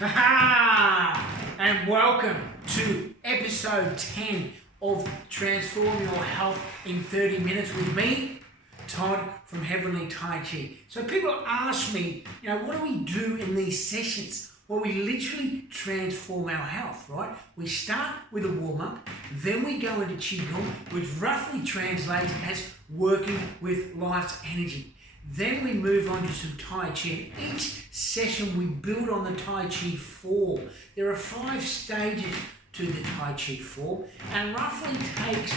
And welcome to episode 10 of Transform Your Health in 30 Minutes with me, Todd from Heevanlee Tai Chi. So people ask me, what do we do in these sessions? Well, we literally transform our health, right? We start with a warm-up, then we go into Qigong, which roughly translates as working with life's energy. Then we move on to some Tai Chi. Each session we build on the Tai Chi form. There are 5 stages to the Tai Chi form and roughly takes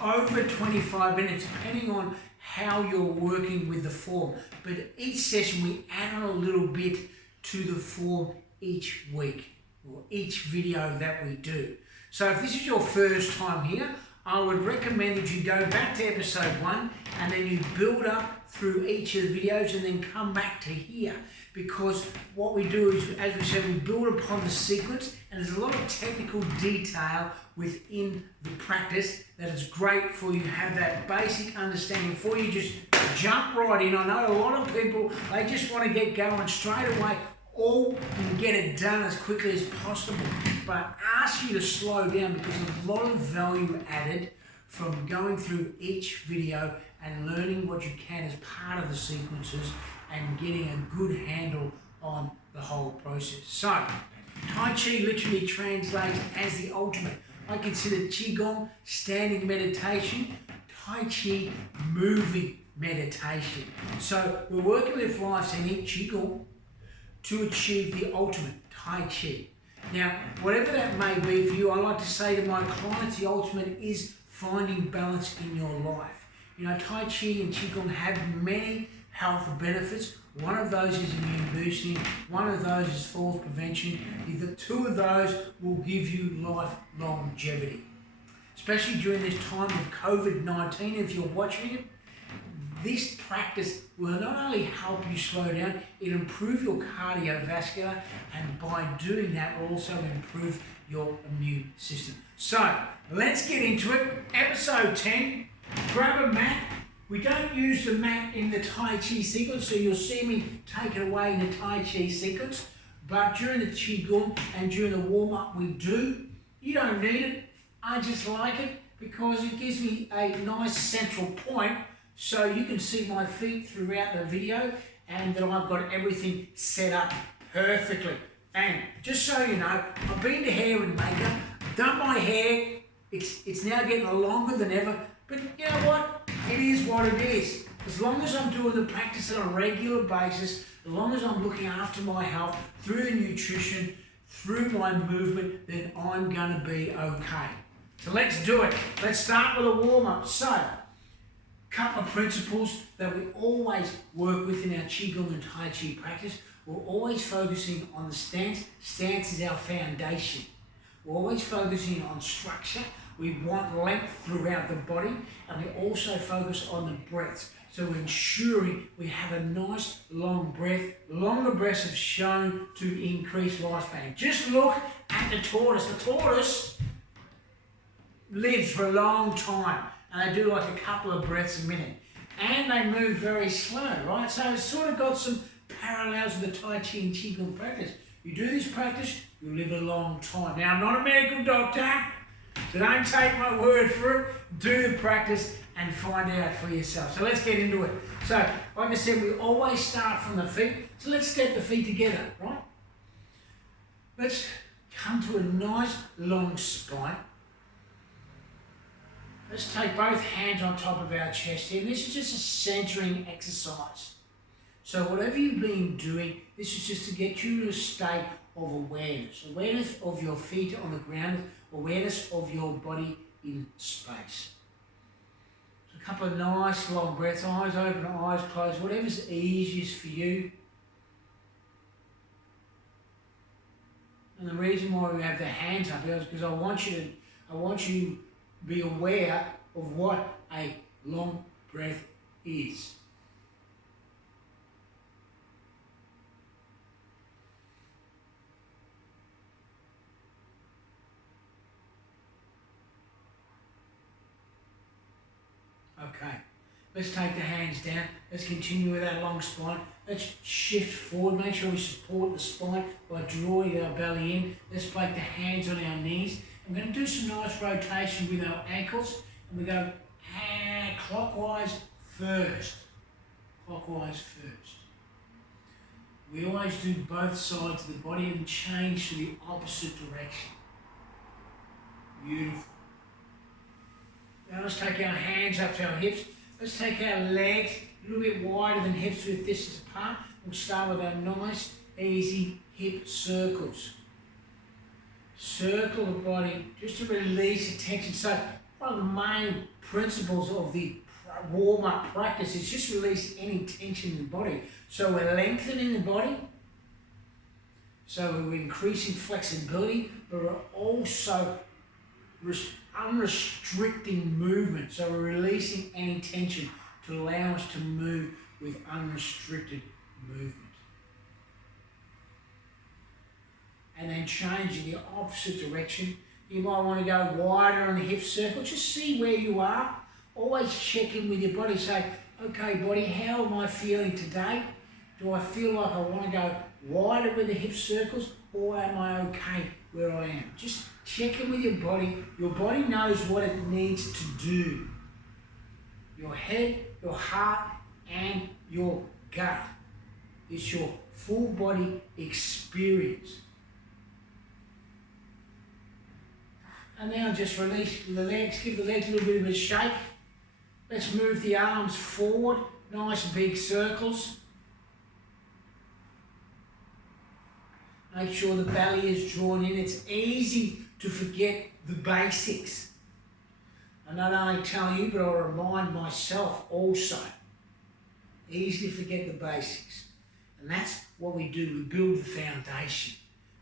over 25 minutes depending on how you're working with the form. But each session we add on a little bit to the form each week or each video that we do. So if this is your first time here, I would recommend that you go back to episode 1 and then you build up through each of the videos and then come back to here, because what we do is, as we said, we build upon the sequence, and there's a lot of technical detail within the practice that is great for you to have that basic understanding before you just jump right in. I know a lot of people, they just want to get going straight away or get it done as quickly as possible, but I ask you to slow down because there's a lot of value added from going through each video and learning what you can as part of the sequences and getting a good handle on the whole process. So, Tai Chi literally translates as the ultimate. I consider Qigong standing meditation, Tai Chi moving meditation. So, we're working with life's energy, Qigong, to achieve the ultimate, Tai Chi. Now, whatever that may be for you, I like to say to my clients, the ultimate is finding balance in your life. Tai Chi and Qigong have many health benefits. One of those is immune boosting, one of those is falls prevention. The 2 of those will give you life longevity. Especially during this time of COVID-19, if you're watching it, this practice will not only help you slow down, it'll improve your cardiovascular, and by doing that will also improve your immune system. So, let's get into it. Episode 10, grab a mat. We don't use the mat in the Tai Chi sequence, so you'll see me take it away in the Tai Chi sequence, but during the Qigong and during the warm-up we do. You don't need it, I just like it because it gives me a nice central point so you can see my feet throughout the video and that I've got everything set up perfectly. And just so you know, I've been to hair and makeup, I've done my hair, it's now getting longer than ever, but you know what? It is what it is. As long as I'm doing the practice on a regular basis, as long as I'm looking after my health through the nutrition, through my movement, then I'm going to be okay. So let's do it. Let's start with a warm-up. So, couple of principles that we always work with in our Qigong and Tai Chi practice. We're always focusing on the stance. Stance is our foundation. We're always focusing on structure. We want length throughout the body, and we also focus on the breaths. So we're ensuring we have a nice long breath. Longer breaths have shown to increase lifespan. Just look at the tortoise. The tortoise lives for a long time, and they do like a couple of breaths a minute. And they move very slow, right? So it's sort of got some parallels with the Tai Chi and Qigong practice. You do this practice, you live a long time. Now, I'm not a medical doctor, so don't take my word for it. Do the practice and find out for yourself. So let's get into it. So, like I said, we always start from the feet. So let's step the feet together, right? Let's come to a nice long spine. Let's take both hands on top of our chest here. This is just a centering exercise. So whatever you've been doing, this is just to get you to a state of awareness. Awareness of your feet on the ground, awareness of your body in space. So a couple of nice long breaths, eyes open, eyes closed, whatever's easiest for you. And the reason why we have the hands up is because I want you to be aware of what a long breath is. Okay, Let's take the hands down. Let's continue with our long spine. Let's shift forward. Make sure we support the spine by drawing our belly in. Let's place the hands on our knees. I'm going to do some nice rotation with our ankles. And we go clockwise first. Clockwise first. We always do both sides of the body and change to the opposite direction. Beautiful. Now let's take our hands up to our hips. Let's take our legs a little bit wider than hips with distance apart. We'll start with our nice, easy hip circles. Circle the body just to release the tension. So one of the main principles of the warm-up practice is just release any tension in the body. So we're lengthening the body. So we're increasing flexibility, but we're also unrestricting movement. So we're releasing any tension to allow us to move with unrestricted movement. And then changing the opposite direction. You might want to go wider on the hip circle. Just see where you are. Always check in with your body. Say, okay, body, how am I feeling today? Do I feel like I want to go wider with the hip circles, or am I okay where I am? Just check in with your body. Your body knows what it needs to do. Your head, your heart, and your gut. It's your full body experience. And now just release the legs, give the legs a little bit of a shake. Let's move the arms forward, nice big circles. Make sure the belly is drawn in. It's easy to forget the basics. I not only tell you, but I remind myself also. Easy to forget the basics. And that's what we do. We build the foundation.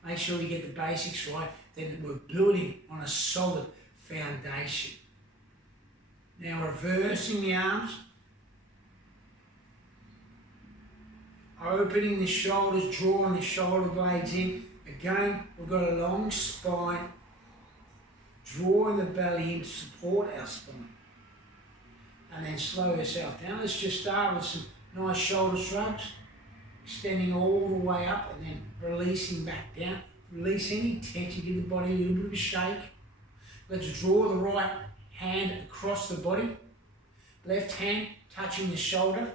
Make sure we get the basics right, then we're building on a solid foundation. Now reversing the arms. Opening the shoulders, drawing the shoulder blades in. Again, we've got a long spine. Drawing the belly in to support our spine. And then slow yourself down. Let's just start with some nice shoulder shrugs. Extending all the way up and then releasing back down. Release any tension, give the body a little bit of a shake. Let's draw the right hand across the body. Left hand touching the shoulder.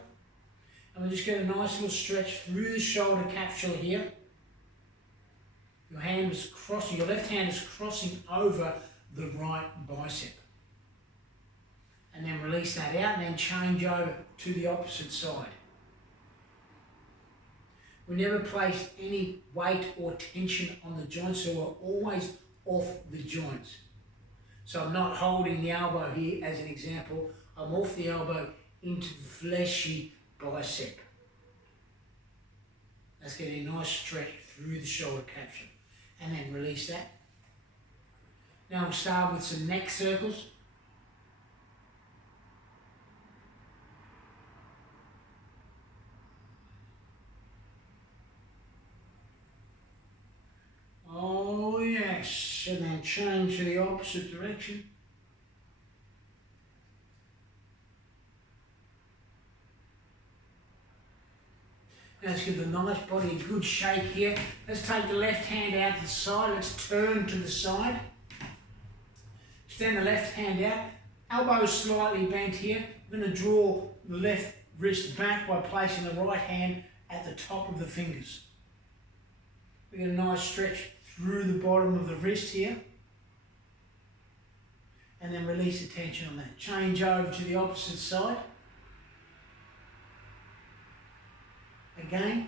And we'll just get a nice little stretch through the shoulder capsule here. Your hand is crossing, your left hand is crossing over the right bicep. And then release that out and then change over to the opposite side. We never place any weight or tension on the joints, so we're always off the joints. So I'm not holding the elbow here as an example. I'm off the elbow into the fleshy bicep. Let's get a nice stretch through the shoulder capsule. And then release that. Now we'll start with some neck circles. Oh yes, and then change to the opposite direction. Now let's give the nice body a good shake here. Let's take the left hand out to the side. Let's turn to the side. Extend the left hand out. Elbow slightly bent here. I'm going to draw the left wrist back by placing the right hand at the top of the fingers. We get a nice stretch through the bottom of the wrist here. And then release the tension on that. Change over to the opposite side. Again,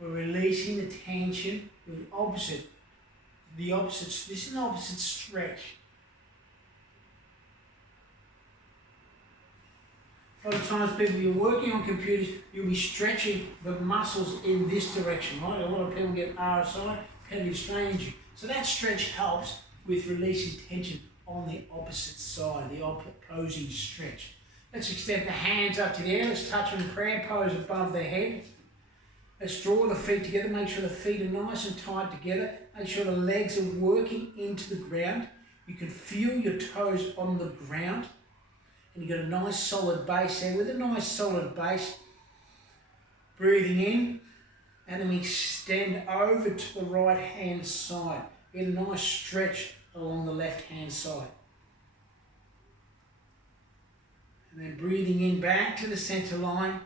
we're releasing the tension with the opposite, this is an opposite stretch. A lot of times people, you're working on computers, you'll be stretching the muscles in this direction, right? A lot of people get RSI, pelvic strain injury. So that stretch helps with releasing tension on the opposite side, the opposing stretch. Let's extend the hands up to the air. Let's touch them in prayer pose above the head. Let's draw the feet together. Make sure the feet are nice and tight together. Make sure the legs are working into the ground. You can feel your toes on the ground. And you've got a nice solid base there. With a nice solid base, breathing in, and then we extend over to the right hand side. Get a nice stretch along the left hand side. And then breathing in back to the center line,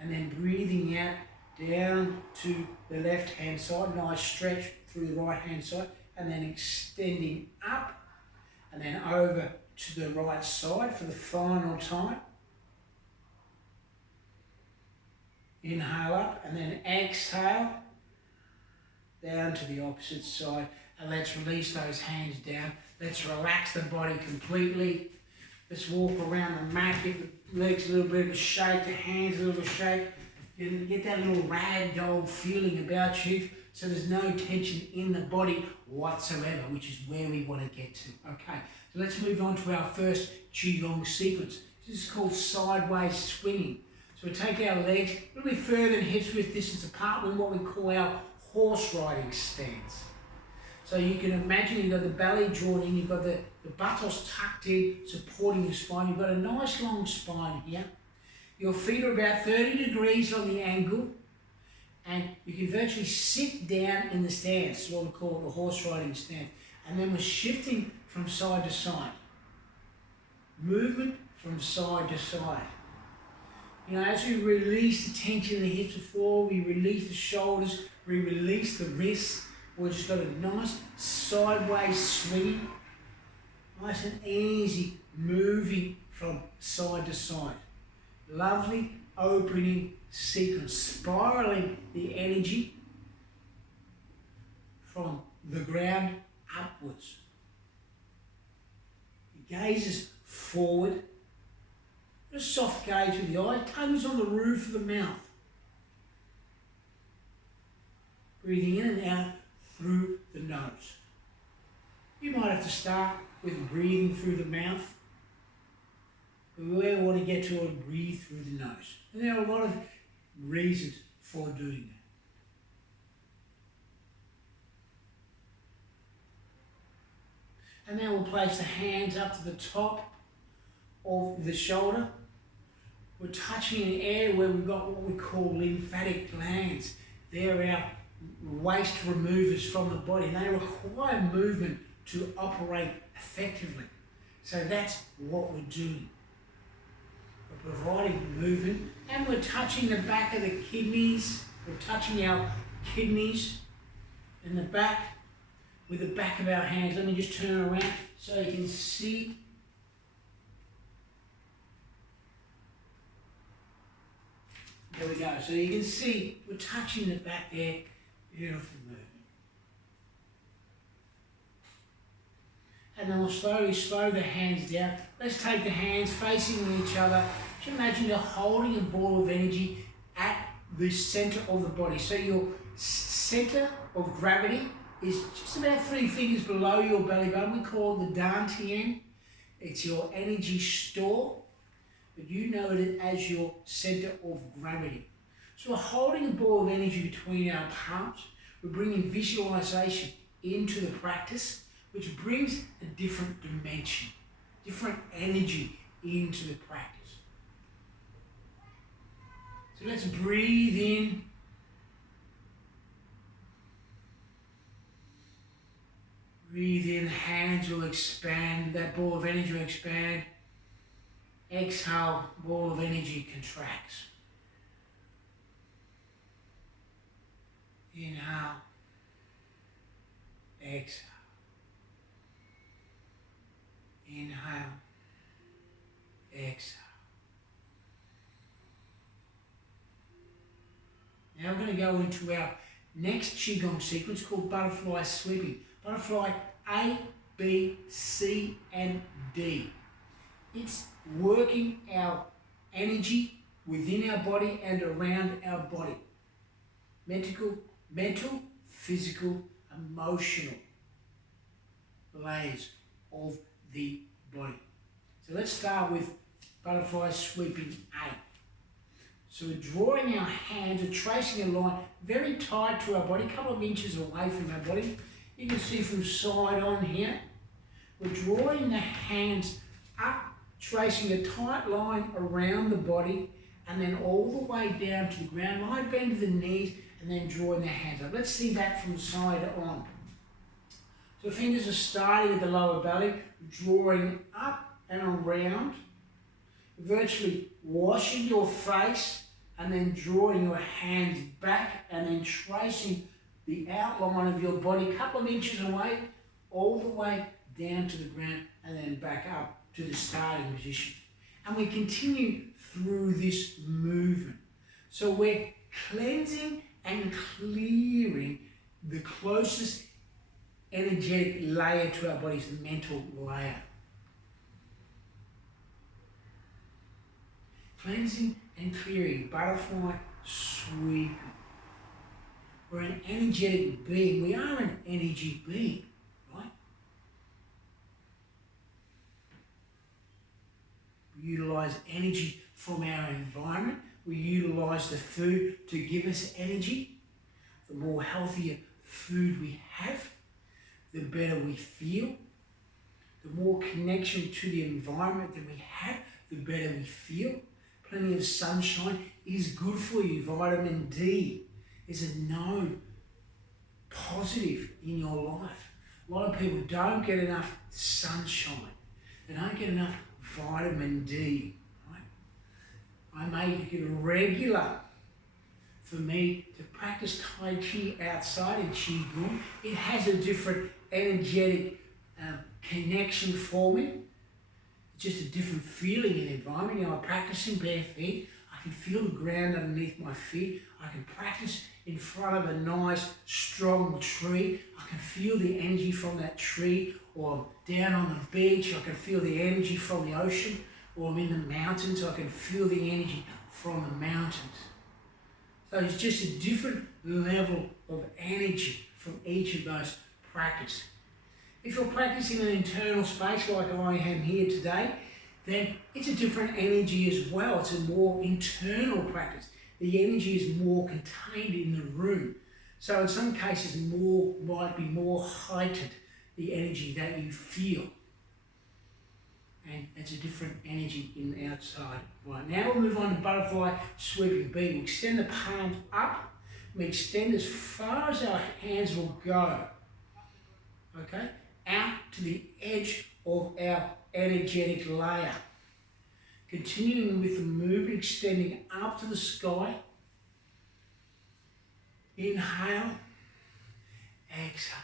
and then breathing out down to the left hand side. Nice stretch through the right hand side, and then extending up, and then over to the right side for the final time. Inhale up, and then exhale down to the opposite side, and let's release those hands down. Let's relax the body completely. Let's walk around the mat, give the legs a little bit of a shake, the hands a little bit of a shake. You get that little ragdoll feeling about you, so there's no tension in the body whatsoever, which is where we want to get to. Okay, so let's move on to our first Qigong sequence. This is called sideways swinging. So we take our legs a little bit further than hips width distance apart with what we call our horse riding stance. So you can imagine you've got the belly drawn in, you've got the buttocks tucked in, supporting your spine. You've got a nice long spine here. Your feet are about 30 degrees on the angle, and you can virtually sit down in the stance, what we call the horse riding stance. And then we're shifting from side to side. Movement from side to side. You know, as we release the tension in the hips before, we release the shoulders, we release the wrists. We've just got a nice sideways swing, nice and easy, moving from side to side. Lovely opening sequence, spiraling the energy from the ground upwards. The gaze is forward. A soft gaze with the eye, tongue's on the roof of the mouth. Breathing in and out through the nose. You might have to start with breathing through the mouth, but we want to get to and breathe through the nose. And there are a lot of reasons for doing that. And then we'll place the hands up to the top of the shoulder. We're touching an area where we've got what we call lymphatic glands. They're our waste removers from the body. They require movement to operate effectively. So that's what we're doing. We're providing movement, and we're touching the back of the kidneys. We're touching our kidneys in the back with the back of our hands. Let me just turn around so you can see. There we go. So you can see we're touching the back there. Beautiful movement. And then we'll slowly slow the hands down. Let's take the hands facing each other. Just imagine you're holding a ball of energy at the center of the body. So your center of gravity is just about 3 fingers below your belly button. We call it the dantian. It's your energy store, but you know it as your center of gravity. So we're holding a ball of energy between our palms. We're bringing visualization into the practice, which brings a different dimension, different energy into the practice. So let's breathe in. Breathe in, hands will expand, that ball of energy will expand. Exhale, ball of energy contracts. Inhale, exhale. Inhale, exhale. Now we're going to go into our next Qigong sequence called butterfly sweeping. Butterfly A, B, C, and D. It's working our energy within our body and around our body. Mental, physical, emotional layers of the body. So let's start with butterfly sweeping A. So we're drawing our hands, we're tracing a line very tight to our body, a couple of inches away from our body. You can see from side on here, we're drawing the hands up tracing a tight line around the body and then all the way down to the ground. Light bend to the knees and then drawing the hands up. Let's see that from side on. So fingers are starting at the lower belly, drawing up and around, virtually washing your face and then drawing your hands back and then tracing the outline of your body a couple of inches away, all the way down to the ground and then back up to the starting position. And we continue through this movement. So we're cleansing and clearing the closest energetic layer to our bodies, the mental layer. Cleansing and clearing, butterfly sweeping. We're an energetic being. We are an energy being, right? We utilize energy from our environment. We utilize the food to give us energy. The more healthier food we have, the better we feel. The more connection to the environment that we have, the better we feel. Plenty of sunshine is good for you. Vitamin D is a known positive in your life. A lot of people don't get enough sunshine. They don't get enough vitamin D. Right? I make it regular for me to practice Tai Chi outside in Qigong. It has a different energetic connection for me. Just a different feeling in the environment. You know, I practice in bare feet. I can feel the ground underneath my feet. I can practice in front of a nice, strong tree. I can feel the energy from that tree, or down on the beach. I can feel the energy from the ocean, or I'm in the mountains. I can feel the energy from the mountains. So it's just a different level of energy from each of those practices. If you're practicing an internal space like I am here today, then it's a different energy as well. It's a more internal practice. The energy is more contained in the room. So in some cases, might be more heightened, the energy that you feel. And it's a different energy in the outside. Right, now we'll move on to butterfly sweeping B. We extend the palms up. We extend as far as our hands will go. Okay? Out to the edge of our energetic layer. Continuing with the movement, extending up to the sky. Inhale, exhale.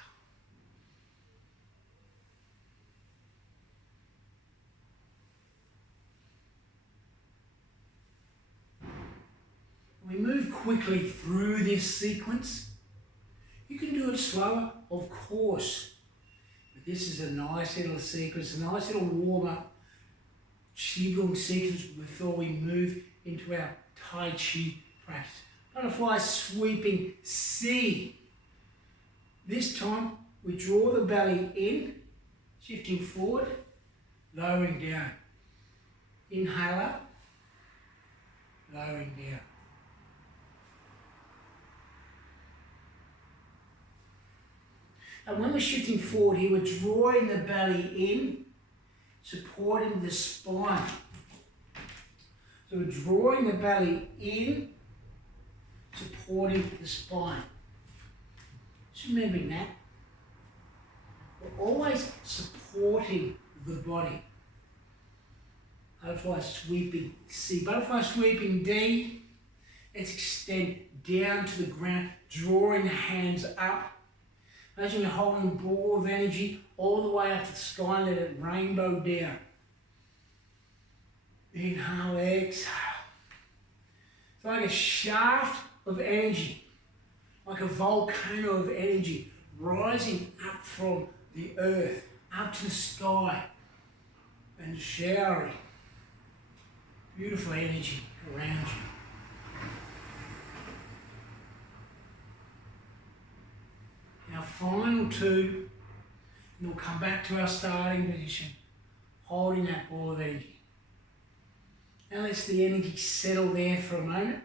We move quickly through this sequence. You can do it slower, of course. This is a nice little sequence, a nice little warm-up Qigong sequence before we move into our Tai Chi practice. Butterfly sweeping C. This time we draw the belly in, shifting forward, lowering down. Inhale up, lowering down. And when we're shifting forward here, we're drawing the belly in, supporting the spine. So we're drawing the belly in, supporting the spine. Just remembering that. We're always supporting the body. Butterfly sweeping C. Butterfly sweeping D. Let's extend down to the ground, drawing the hands up. Imagine you're holding a ball of energy all the way up to the sky and let it rainbow down. Inhale, exhale. It's like a shaft of energy, like a volcano of energy rising up from the earth, up to the sky and showering beautiful energy around you. Our final two, and we'll come back to our starting position, holding that ball of energy. Now let's the energy settle there for a moment.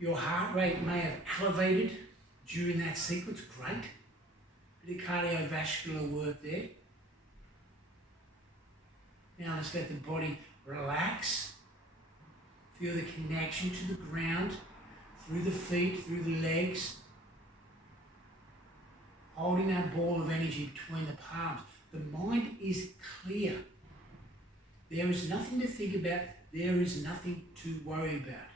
Your heart rate may have elevated during that sequence, great. Bit of cardiovascular work there. Now let's let the body relax. Feel the connection to the ground, through the feet, through the legs. Holding that ball of energy between the palms. The mind is clear. There is nothing to think about. There is nothing to worry about.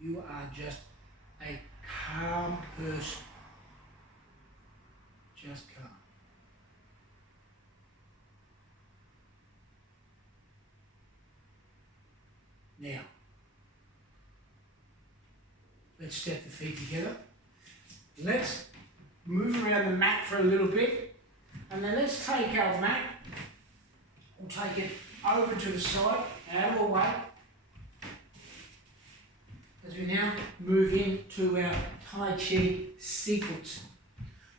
You are just a calm person. Just calm. Now, let's step the feet together. Let's move around the mat for a little bit. And then let's take our mat. We'll take it over to the side, out of the way. As we now move into our Tai Chi sequence.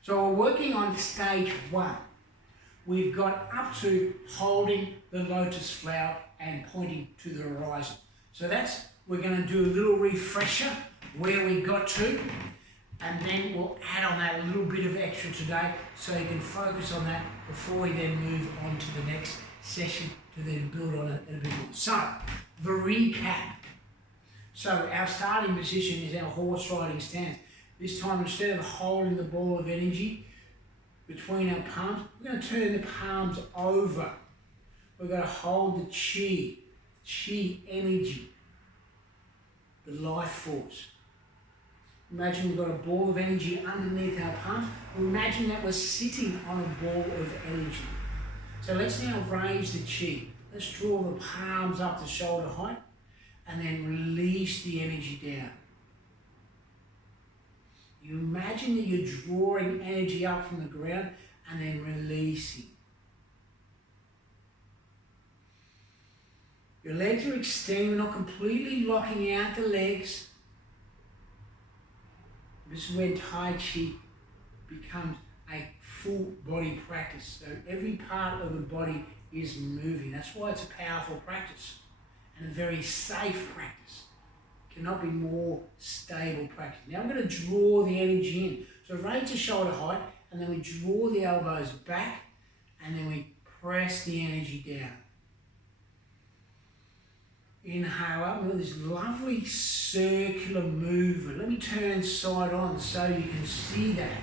So we're working on stage 1. We've got up to holding the lotus flower and pointing to the horizon. So we're going to do a little refresher where we got to, and then we'll add on that a little bit of extra today so you can focus on that before we then move on to the next session to then build on it a bit more. So, the recap. So our starting position is our horse riding stance. This time, instead of holding the ball of energy between our palms, we're going to turn the palms over. We're going to hold the chi energy, the life force. Imagine we've got a ball of energy underneath our palms. Imagine that we're sitting on a ball of energy. So let's now raise the chi. Let's draw the palms up to shoulder height and then release the energy down. You imagine that you're drawing energy up from the ground and then releasing. Your legs are extended, we're not completely locking out the legs. This is when Tai Chi becomes a full body practice. So every part of the body is moving. That's why it's a powerful practice and a very safe practice. It cannot be more stable practice. Now I'm going to draw the energy in. So raise to shoulder height, and then we draw the elbows back, and then we press the energy down. Inhale up with this lovely circular movement. Let me turn side on so you can see that.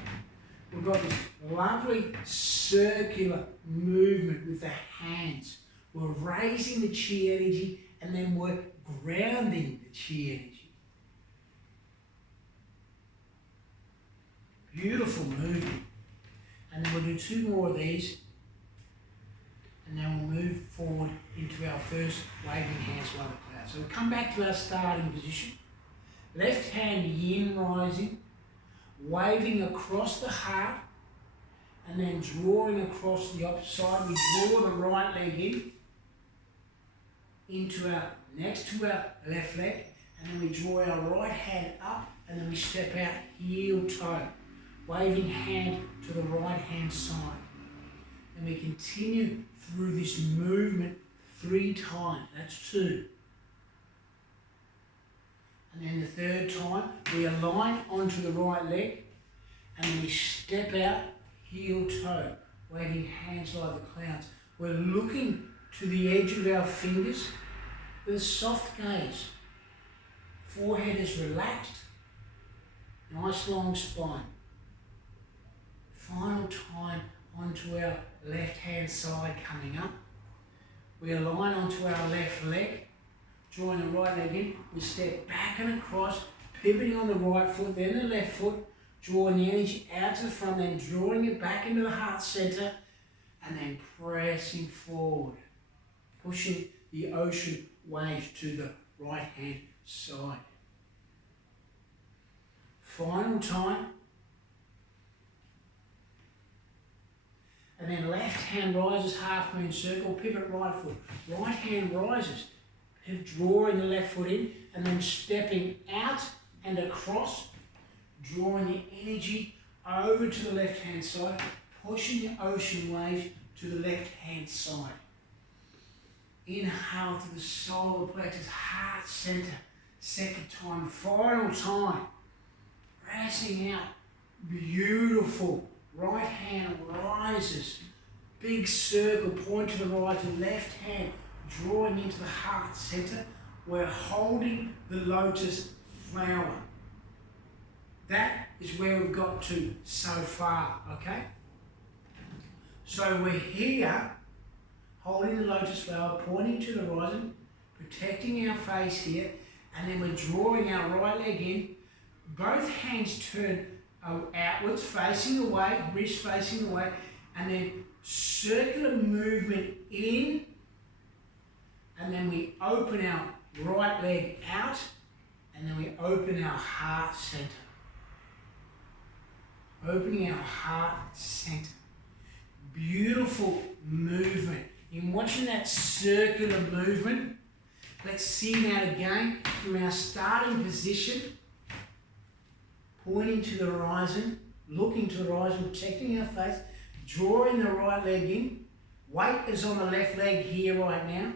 We've got this lovely circular movement with the hands. We're raising the chi energy and then we're grounding the chi energy. Beautiful movement. And then we'll do 2 more of these. And then we'll move forward into our first waving hands like a cloud. So we'll come back to our starting position. Left hand yin rising, waving across the heart, and then drawing across the opposite side. We draw the right leg into our, next to our left leg, and then we draw our right hand up, and then we step out heel toe, waving hand to the right hand side. And we continue through this movement 3 times. That's 2. And then the 3rd time, we align onto the right leg and we step out heel toe, waving hands like the clouds. We're looking to the edge of our fingers with a soft gaze. Forehead is relaxed, nice long spine. Final time onto our left hand side coming up. We align onto our left leg, drawing the right leg in. We step back and across, pivoting on the right foot, then the left foot, drawing the energy out to the front, then drawing it back into the heart center, and then pressing forward, pushing the ocean wave to the right hand side. Final time. And then left hand rises, half moon circle, pivot right foot. Right hand rises, drawing the left foot in, and then stepping out and across, drawing the energy over to the left hand side, pushing the ocean wave to the left hand side. Inhale to the solar plexus, heart center, 2nd time, final time. Pressing out, beautiful. Right hand rises, big circle, point to the right and left hand, drawing into the heart center. We're holding the lotus flower. That is where we've got to so far, okay? So we're here, holding the lotus flower, pointing to the horizon, protecting our face here, and then we're drawing our right leg in. Both hands turn outwards, facing away, wrist facing away, and then circular movement in, and then we open our right leg out, and then we open our heart center. Opening our heart center. Beautiful movement. In watching that circular movement, let's see that again from our starting position, pointing to the horizon, looking to the horizon, protecting our face, drawing the right leg in. Weight is on the left leg here right now.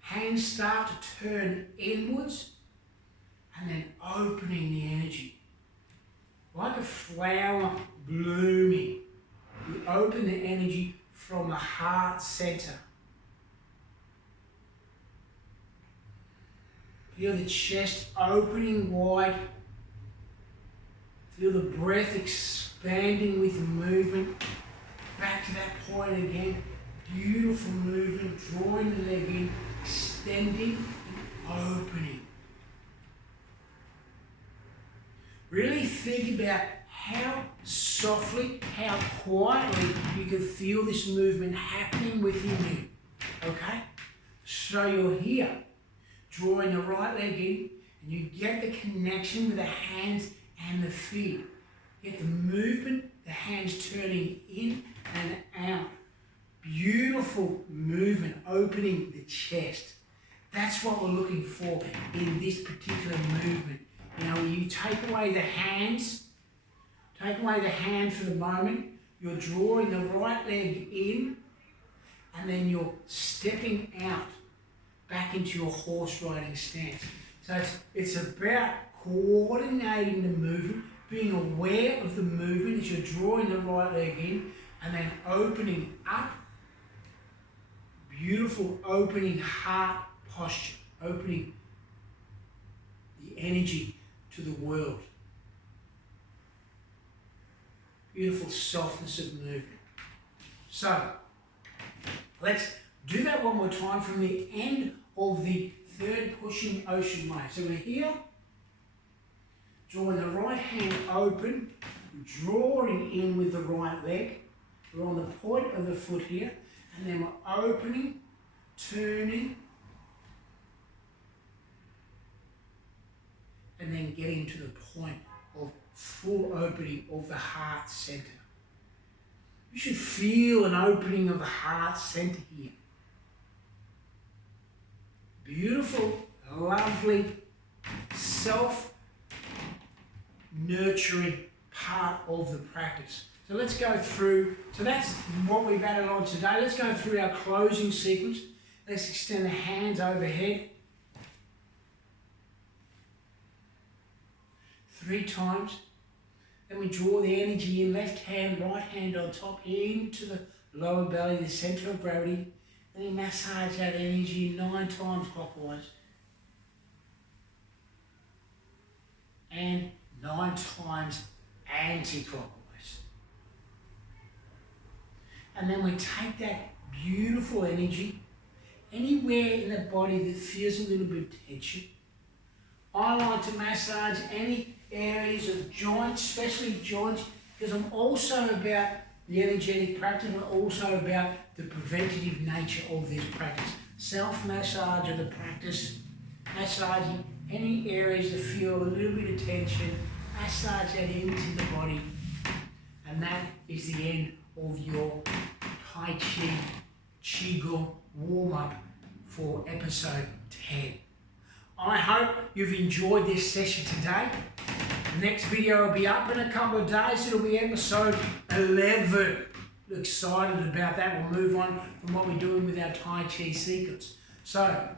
Hands start to turn inwards, and then opening the energy. Like a flower blooming, we open the energy from the heart center. Feel the chest opening wide. Feel the breath expanding with the movement. Back to that point again. Beautiful movement, drawing the leg in, extending and opening. Really think about how softly, how quietly you can feel this movement happening within you. Okay? So you're here, drawing the right leg in, and you get the connection with the hands and the feet. Get the movement, the hands turning in and out. Beautiful movement, opening the chest. That's what we're looking for in this particular movement. Now, you take away the hands, take away the hand for the moment, you're drawing the right leg in, and then you're stepping out back into your horse riding stance. So it's about coordinating the movement, being aware of the movement as you're drawing the right leg in, and then opening up. Beautiful opening heart posture, opening the energy to the world. Beautiful softness of movement. So, let's do that one more time from the end of the third pushing ocean wave. So we're here, drawing the right hand open, drawing in with the right leg. We're on the point of the foot here, and then we're opening, turning, and then getting to the point of full opening of the heart center. You should feel an opening of the heart center here. Beautiful, lovely, self-nurturing part of the practice. So let's go through, so that's what we've added on today. Let's go through our closing sequence. Let's extend the hands overhead. 3 times. Then we draw the energy in, left hand, right hand on top, into the lower belly, the center of gravity. Then we massage that energy 9 times clockwise. And 9 times anti-clockwise. And then we take that beautiful energy, anywhere in the body that feels a little bit of tension. I like to massage any areas of joints, especially joints, because I'm also about the energetic practice, but also about the preventative nature of this practice. Self-massage of the practice, massaging any areas that feel a little bit of tension, massage that into the body. And that is the end of your Tai Chi Qigong warm-up for episode 10. I hope you've enjoyed this session today. The next video will be up in a couple of days. It'll be episode 11. Excited about that. We'll move on from what we're doing with our Tai Chi sequence. So, a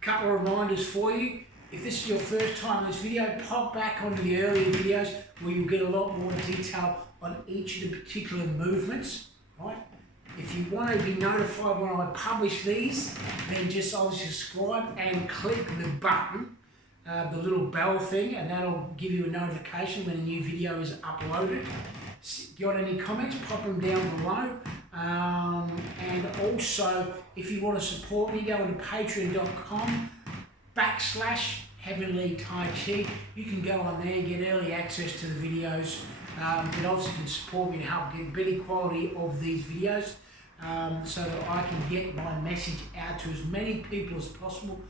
couple of reminders for you. If this is your first time in this video, pop back onto the earlier videos where you'll get a lot more detail on each of the particular movements. Right? If you want to be notified when I publish these, then just obviously subscribe and click the button, the little bell thing, and that'll give you a notification when a new video is uploaded. Got any comments, pop them down below. And also, if you want to support me, go to patreon.com/Heevanlee Tai Chi. You can go on there and get early access to the videos. It also can support me to help get better quality of these videos, so that I can get my message out to as many people as possible.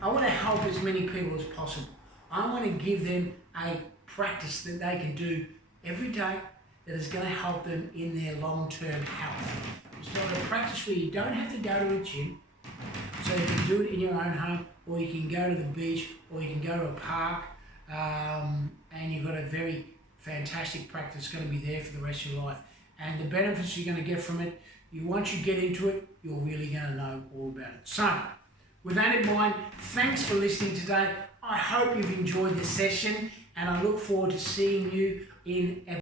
I want to help as many people as possible. I want to give them a practice that they can do every day that is going to help them in their long-term health. It's not a practice where you don't have to go to a gym, so you can do it in your own home, or you can go to the beach, or you can go to a park, and you've got a very fantastic practice that's going to be there for the rest of your life. And the benefits you're going to get from it, once you get into it, you're really going to know all about it. So, with that in mind, thanks for listening today. I hope you've enjoyed the session, and I look forward to seeing you in